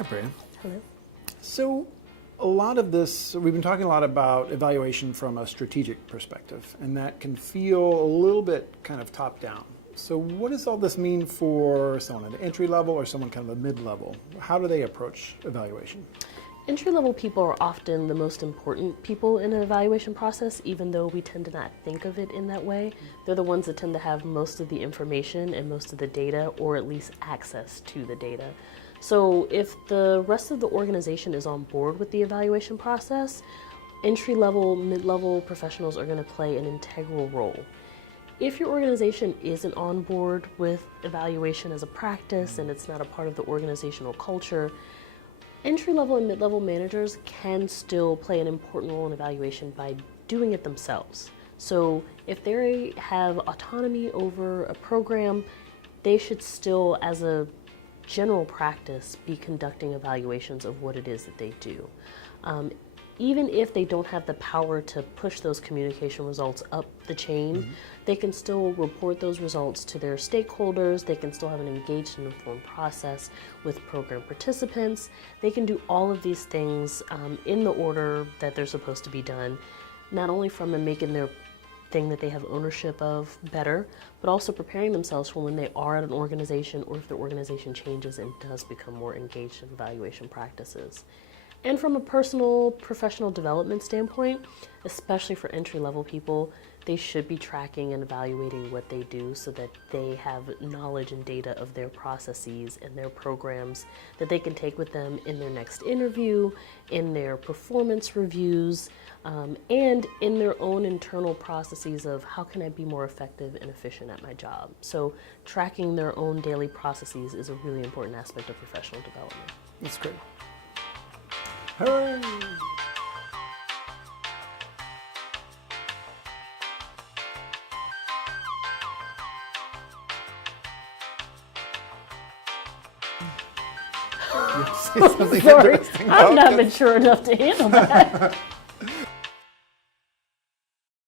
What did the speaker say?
Hi, Brea. Hello. So a lot of this, we've been talking a lot about evaluation from a strategic perspective, and that can feel a little bit kind of top-down. So what does all this mean for someone at entry level or someone kind of a mid-level? How do they approach evaluation? Entry-level people are often the most important people in an evaluation process, even though we tend to not think of it in that way. They're the ones that tend to have most of the information and most of the data, or at least access to the data. So if the rest of the organization is on board with the evaluation process, entry-level, mid-level professionals are going to play an integral role. If your organization isn't on board with evaluation as a practice and it's not a part of the organizational culture, entry-level and mid-level managers can still play an important role in evaluation by doing it themselves. So if they have autonomy over a program, they should still, as a general practice, be conducting evaluations of what it is that they do. Even if they don't have the power to push those communication results up the chain, they can still report those results to their stakeholders. They can still have an engaged and informed process with program participants. They can do all of these things in the order that they're supposed to be done, not only from making their thing that they have ownership of better, but also preparing themselves for when they are at an organization or if the organization changes and does become more engaged in evaluation practices. And from a personal, professional development standpoint, especially for entry-level people, they should be tracking and evaluating what they do so that they have knowledge and data of their processes and their programs that they can take with them in their next interview, in their performance reviews, and in their own internal processes of how can I be more effective and efficient at my job. So tracking their own daily processes is a really important aspect of professional development. That's great. Hooray! You say something Sorry, interesting I've about not this? been sure enough to handle that.